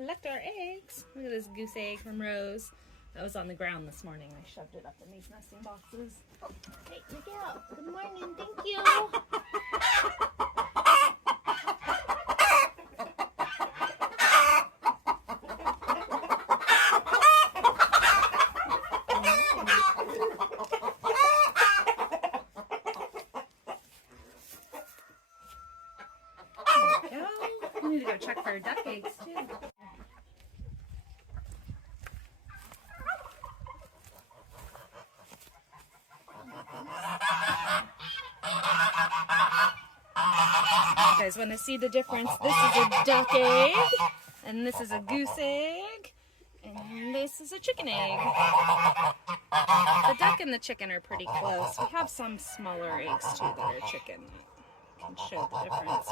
collect our eggs. Look at this goose egg from Rose. That was on the ground this morning. I shoved it up in these nesting boxes. Hey, Miguel. Good morning. Thank you. There we go. We need to go check for duck eggs too. You guys want to see the difference? This is a duck egg, and this is a goose egg, and this is a chicken egg. The duck and the chicken are pretty close. We have some smaller eggs too that are chicken. Can show the difference.